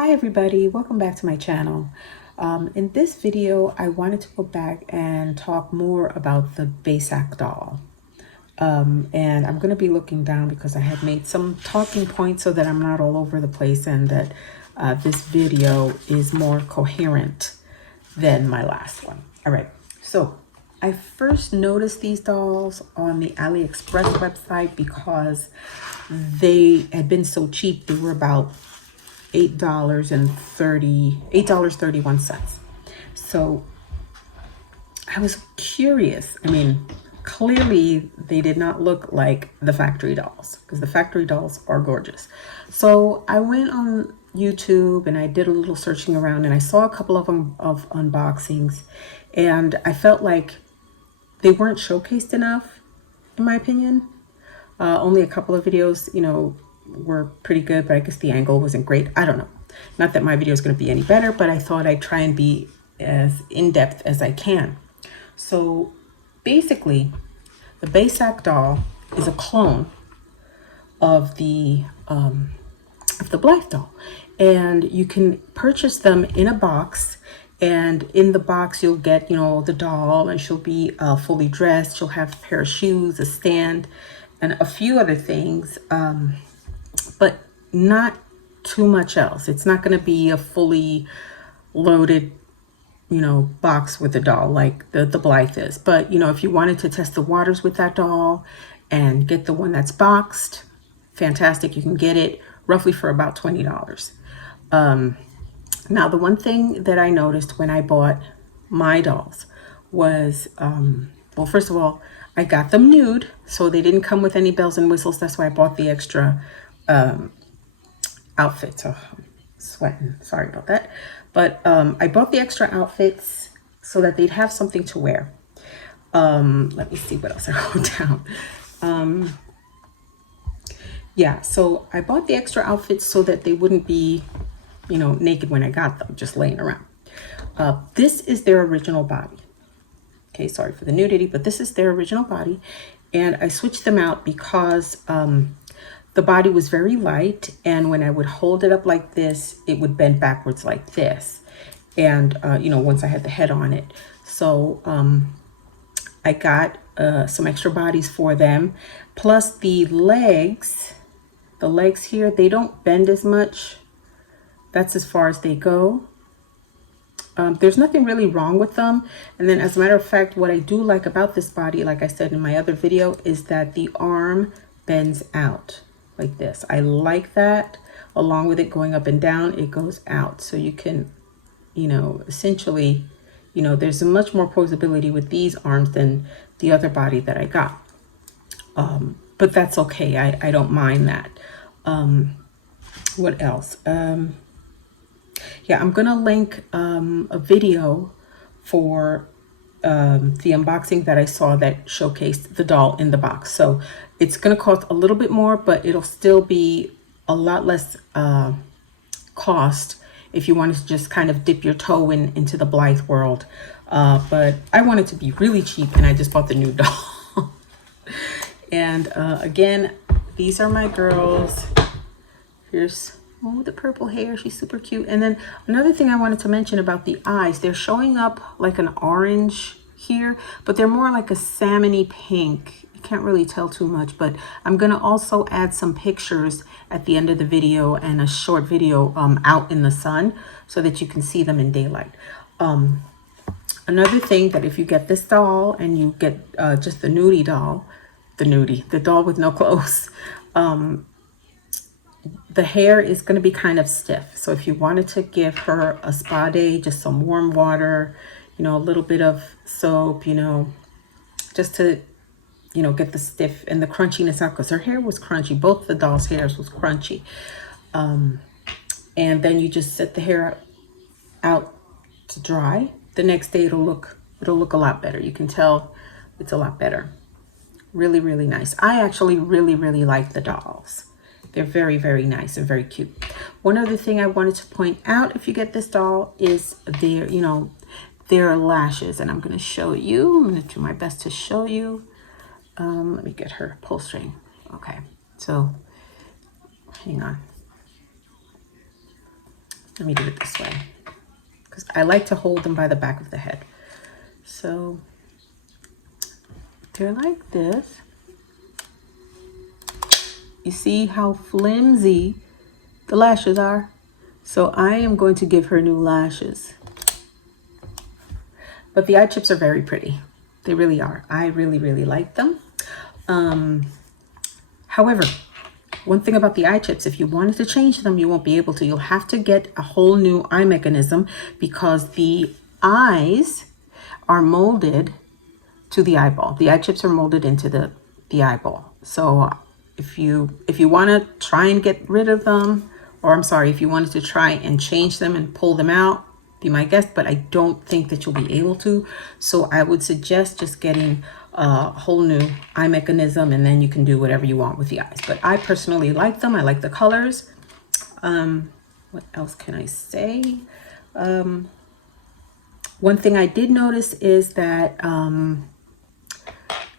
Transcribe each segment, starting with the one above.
Hi everybody, welcome back to my channel. In this video, I wanted to go back and talk more about the Basaak doll. And I'm going to be looking down because I had made some talking points so that I'm not all over the place and that this video is more coherent than my last one. All right, so I first noticed these dolls on the AliExpress website because they had been so cheap. They were about $8.31. So I was curious. I mean, clearly they did not look like the factory dolls because the factory dolls are gorgeous. So I went on YouTube and I did a little searching around and I saw a couple of them of unboxings and I felt like they weren't showcased enough, in my opinion. Only a couple of videos, were pretty good, but I guess the angle wasn't great. I don't know. Not that my video is going to be any better, but I thought I'd try and be as in-depth as I can. So basically, the Basaak doll is a clone of the Blythe doll, and you can purchase them in a box. And in the box, you'll get, the doll, and she'll be fully dressed. She'll have a pair of shoes, a stand, and a few other things, but not too much else. It's not going to be a fully loaded, box with a doll like the Blythe is. But, if you wanted to test the waters with that doll and get the one that's boxed, fantastic. You can get it roughly for about $20. Now, the one thing that I noticed when I bought my dolls was, well, first of all, I got them nude, so they didn't come with any bells and whistles. That's why I bought the extra outfits. Oh, I'm sweating. Sorry about that. But I bought the extra outfits so that they'd have something to wear. Let me see what else I wrote down. Yeah, so I bought the extra outfits so that they wouldn't be, naked when I got them, just laying around. This is their original body. Okay, sorry for the nudity, but this is their original body. And I switched them out because the body was very light. And when I would hold it up like this, it would bend backwards like this. And, once I had the head on it. So I got some extra bodies for them. Plus the legs here, they don't bend as much. That's as far as they go. There's nothing really wrong with them. And then as a matter of fact, what I do like about this body, like I said in my other video, is that the arm bends out like this. I like that. Along with it going up and down, it goes out. So you can, essentially, there's much more posability with these arms than the other body that I got. But that's okay. I don't mind that. What else? Yeah, I'm going to link a video for the unboxing that I saw that showcased the doll in the box. So it's going to cost a little bit more, but it'll still be a lot less cost if you wanted to just kind of dip your toe into the Blythe world. But I wanted to be really cheap, and I just bought the new doll. And again, these are my girls. Here's the purple hair. She's super cute. And then another thing I wanted to mention about the eyes, they're showing up like an orange here, but they're more like a salmony pink. You can't really tell too much, but I'm going to also add some pictures at the end of the video and a short video out in the sun so that you can see them in daylight. Another thing, that if you get this doll and you get just the nudie doll, the doll with no clothes, the hair is going to be kind of stiff. So if you wanted to give her a spa day, just some warm water, a little bit of soap, just to, get the stiff and the crunchiness out, because her hair was crunchy. Both the doll's hairs was crunchy. And then you just set the hair out to dry. The next day it'll look a lot better. You can tell it's a lot better. Really, really nice. I actually really, really like the dolls. They're very, very nice and very cute. One other thing I wanted to point out, if you get this doll, is their lashes. And I'm going to show you. I'm going to do my best to show you. Let me get her pull string. Okay, so hang on. Let me do it this way, because I like to hold them by the back of the head. So they're like this. You see how flimsy the lashes are? So I am going to give her new lashes. But the eye chips are very pretty. They really are. I really, really like them. However, one thing about the eye chips, if you wanted to change them, you won't be able to. You'll have to get a whole new eye mechanism, because the eyes are molded to the eyeball. The eye chips are molded into the eyeball. So if you want to try and get rid of them, or I'm sorry, if you wanted to try and change them and pull them out, be my guest, but I don't think that you'll be able to. So I would suggest just getting a whole new eye mechanism, and then you can do whatever you want with the eyes. But I personally like them. I like the colors. What else can I say? One thing I did notice is that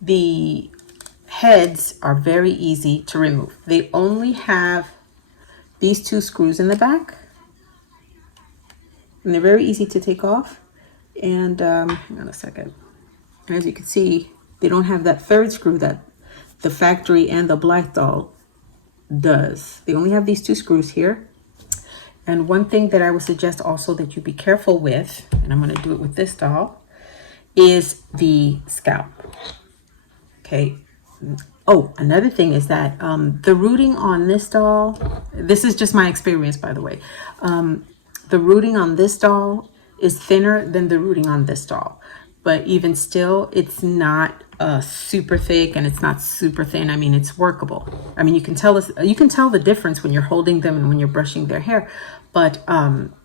the heads are very easy to remove. They only have these two screws in the back, and they're very easy to take off. And hang on a second. As you can see, they don't have that third screw that the factory and the Blythe doll does. They only have these two screws here. And one thing that I would suggest also that you be careful with, and I'm going to do it with this doll, is the scalp. Okay. Oh, another thing is that the rooting on this doll, this is just my experience, by the way. The rooting on this doll is thinner than the rooting on this doll. But even still, it's not super thick and it's not super thin. I mean, it's workable. I mean, you can tell the difference when you're holding them and when you're brushing their hair. But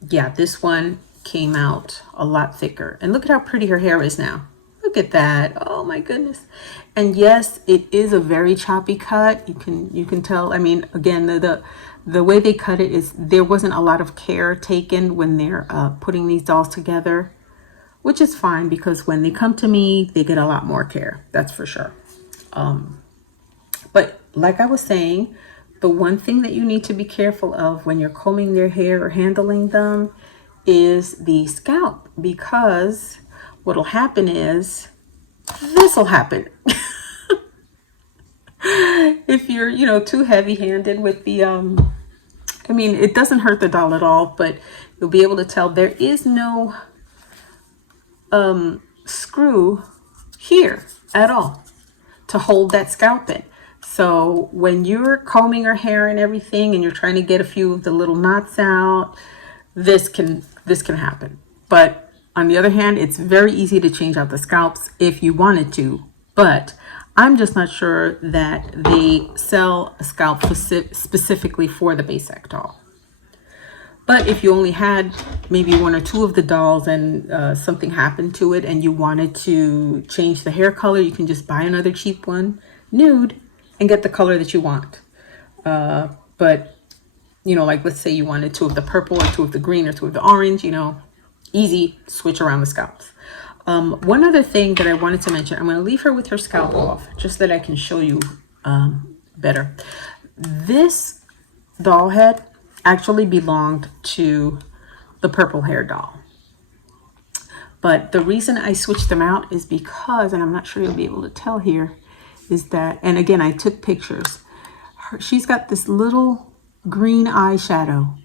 yeah, this one came out a lot thicker. And look at how pretty her hair is now. Look at that. Oh my goodness. And yes, it is a very choppy cut. You can tell. I mean, again, the way they cut it is there wasn't a lot of care taken when they're putting these dolls together, which is fine, because when they come to me, they get a lot more care. That's for sure. But like I was saying, the one thing that you need to be careful of when you're combing their hair or handling them is the scalp, because what'll happen is this will happen. If you're, too heavy-handed with the, I mean, it doesn't hurt the doll at all, but you'll be able to tell there is no screw here at all to hold that scalp in. So when you're combing her hair and everything, and you're trying to get a few of the little knots out, this can happen. But on the other hand, it's very easy to change out the scalps if you wanted to, but I'm just not sure that they sell a scalp specifically for the Basaak doll. But if you only had maybe one or two of the dolls and something happened to it and you wanted to change the hair color, you can just buy another cheap one, nude, and get the color that you want. But, like let's say you wanted two of the purple or two of the green or two of the orange, easy, switch around the scalps. One other thing that I wanted to mention, I'm going to leave her with her scalp off just so that I can show you better. This doll head actually belonged to the purple hair doll. But the reason I switched them out is because, and I'm not sure you'll be able to tell here, is that, and again, I took pictures. She's got this little green eyeshadow,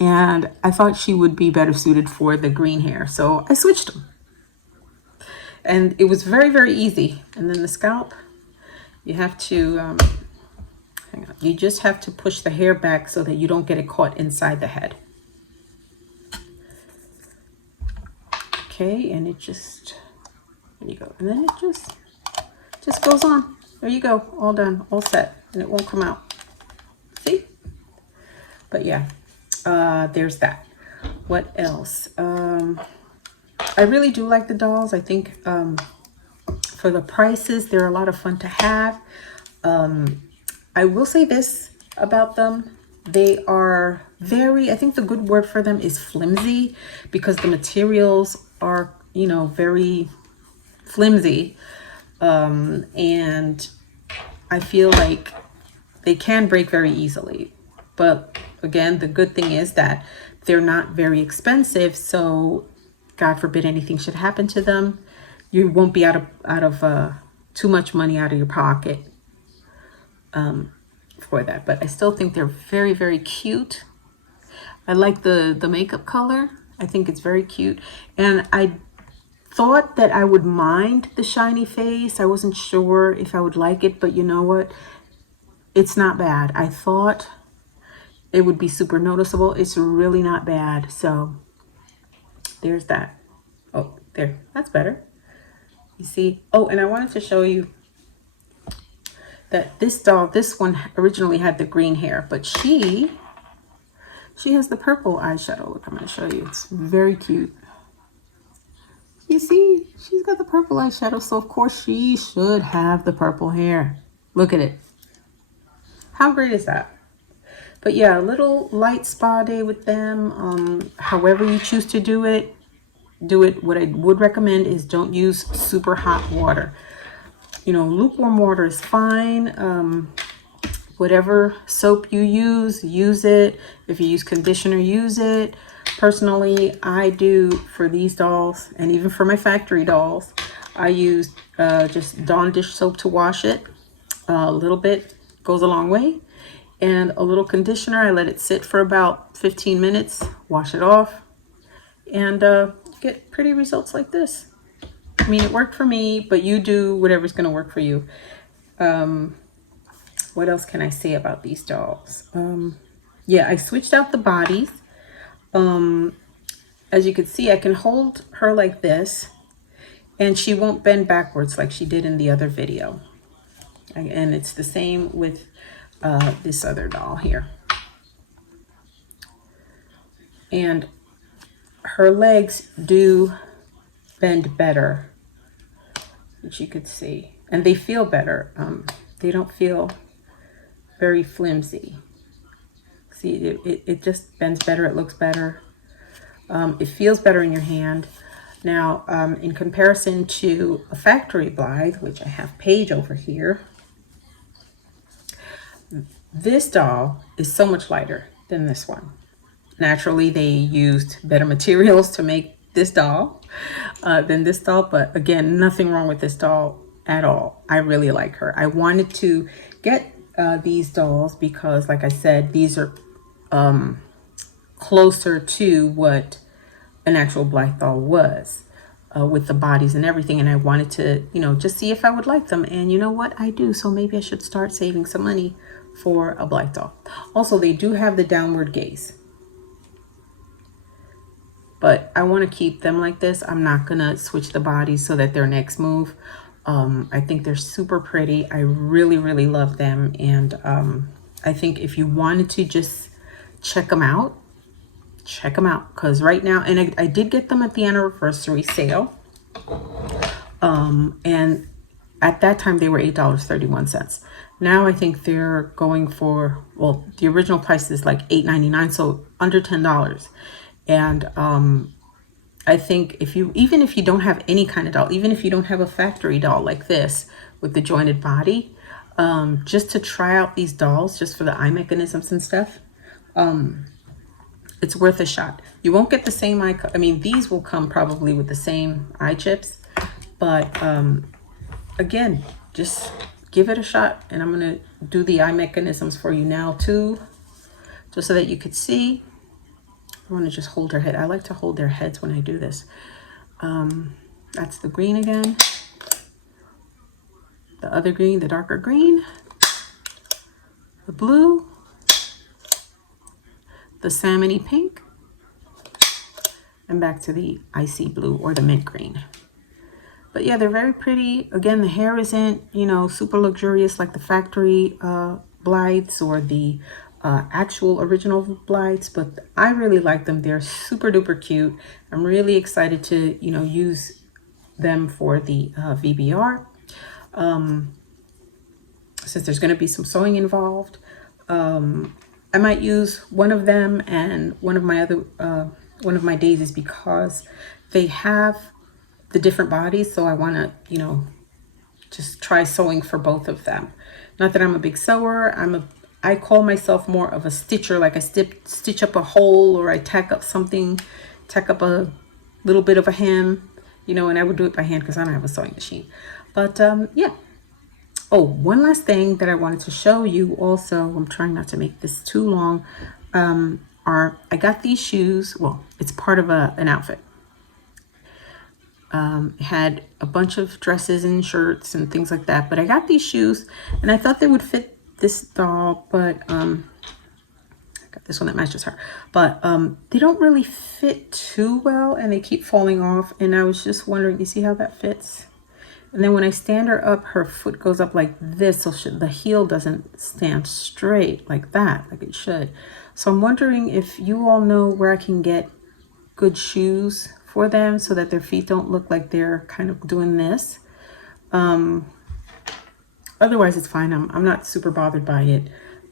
and I thought she would be better suited for the green hair. So I switched them. And it was very, very easy. And then the scalp, you have to, hang on. You just have to push the hair back so that you don't get it caught inside the head. Okay, and it just, there you go. And then it just goes on. There you go, all done, all set. And it won't come out. See? But yeah, there's that. What else? I really do like the dolls. I think for the prices, they're a lot of fun to have. I will say this about them. They are very, I think the good word for them is flimsy, because the materials are, very flimsy. And I feel like they can break very easily. But again, the good thing is that they're not very expensive, so God forbid anything should happen to them, you won't be out of too much money out of your pocket for that. But I still think they're very, very cute. I like the makeup color. I think it's very cute. And I thought that I would mind the shiny face. I wasn't sure if I would like it, but you know what? It's not bad. I thought it would be super noticeable. It's really not bad. So there's that. Oh, there. That's better. You see? Oh, and I wanted to show you that this doll, this one originally had the green hair, but she has the purple eyeshadow. Look, I'm going to show you. It's very cute. You see, she's got the purple eyeshadow, so of course she should have the purple hair. Look at it. How great is that? But yeah, a little light spa day with them. However you choose to do it, do it. What I would recommend is don't use super hot water. You know, lukewarm water is fine. Whatever soap you use it. If you use conditioner, use it. Personally, I do for these dolls, and even for my factory dolls, I use just Dawn dish soap to wash it. A little bit goes a long way. And a little conditioner. I let it sit for about 15 minutes, wash it off, and get pretty results like this. I mean, it worked for me, but you do whatever's going to work for you. What else can I say about these dolls? Yeah, I switched out the bodies. As you can see, I can hold her like this, and she won't bend backwards like she did in the other video. And it's the same with this other doll here. And her legs do bend better, which you could see, and they feel better. They don't feel very flimsy. See, it just bends better. It looks better. It feels better in your hand. Now, in comparison to a factory Blythe, which I have Paige over here, this doll is so much lighter than this one. Naturally, they used better materials to make this doll than this doll, but again, nothing wrong with this doll at all. I really like her. I wanted to get these dolls because, like I said, these are closer to what an actual Blythe doll was with the bodies and everything, and I wanted to, you know, just see if I would like them, and you know what, I do. So maybe I should start saving some money for a Blythe doll. Also, they do have the downward gaze, but I want to keep them like this. I'm not gonna switch the bodies so that their necks move. I think they're super pretty. I really, really love them, and I think if you wanted to just check them out, because right now, and I did get them at the anniversary sale, and at that time they were $8.31. Now I think they're going for, well, the original price is like $8.99, so under $10. And I think even if you don't have any kind of doll, even if you don't have a factory doll like this with the jointed body, just to try out these dolls, just for the eye mechanisms and stuff, it's worth a shot. You won't get the same eye, I mean, these will come probably with the same eye chips, but again, just give it a shot. And I'm gonna do the eye mechanisms for you now too, just so that you could see. I want to just hold her head. I like to hold their heads when I do this. That's the green again. The other green, the darker green. The blue. The salmony pink. And back to the icy blue or the mint green. But yeah, they're very pretty. Again, the hair isn't, you know, super luxurious like the factory Blythes or the actual original Blythes, but I really like them. They're super duper cute. I'm really excited to, you know, use them for the VBR. Since there's going to be some sewing involved, I might use one of them and one of my daisies because they have the different bodies. So I want to, you know, just try sewing for both of them. Not that I'm a big sewer. I call myself more of a stitcher, like I stitch up a hole, or I tack up something, tack up a little bit of a hem, you know, and I would do it by hand because I don't have a sewing machine. But yeah. Oh, one last thing that I wanted to show you also, I'm trying not to make this too long, I got these shoes. Well, it's part of an outfit. Had a bunch of dresses and shirts and things like that, but I got these shoes and I thought they would fit this doll, but I got this one that matches her, but they don't really fit too well and they keep falling off. And I was just wondering, you see how that fits? And then when I stand her up, her foot goes up like this, so the heel doesn't stand straight like that, like it should. So I'm wondering if you all know where I can get good shoes for them so that their feet don't look like they're kind of doing this. Otherwise, it's fine. I'm not super bothered by it.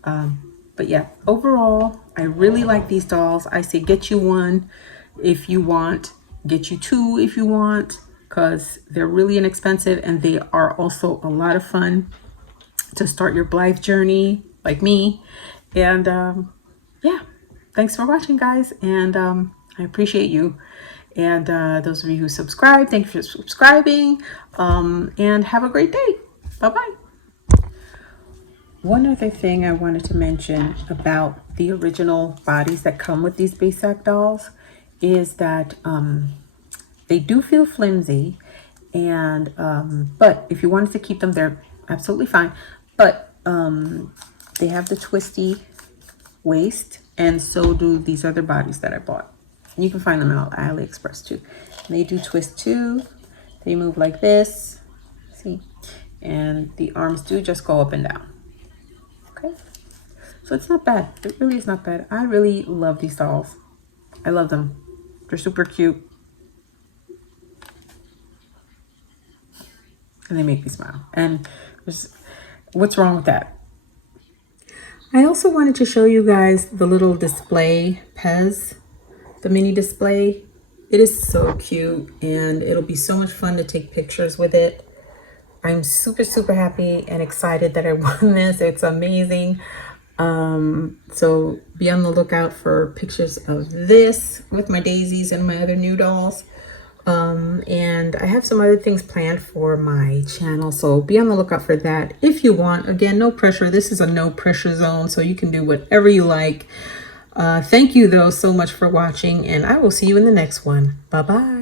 But yeah, overall, I really like these dolls. I say get you one if you want, get you two if you want, because they're really inexpensive and they are also a lot of fun to start your Blythe journey like me. And yeah, thanks for watching, guys, and I appreciate you. And those of you who subscribe, thank you for subscribing, and have a great day. Bye-bye. One other thing I wanted to mention about the original bodies that come with these Basaak dolls is that they do feel flimsy, and but if you wanted to keep them, they're absolutely fine. But they have the twisty waist, and so do these other bodies that I bought. And you can find them out at AliExpress too. And they do twist too. They move like this, see? And the arms do just go up and down. Okay, so it's not bad. It really is not bad. I really love these dolls. I love them. They're super cute. And they make me smile. And what's wrong with that? I also wanted to show you guys the little display Pez, the mini display. It is so cute and it'll be so much fun to take pictures with it. I'm super, super happy and excited that I won this. It's amazing. So be on the lookout for pictures of this with my daisies and my other new dolls. And I have some other things planned for my channel, so be on the lookout for that if you want. Again, no pressure. This is a no pressure zone, so you can do whatever you like. Thank you though so much for watching, and I will see you in the next one. Bye bye.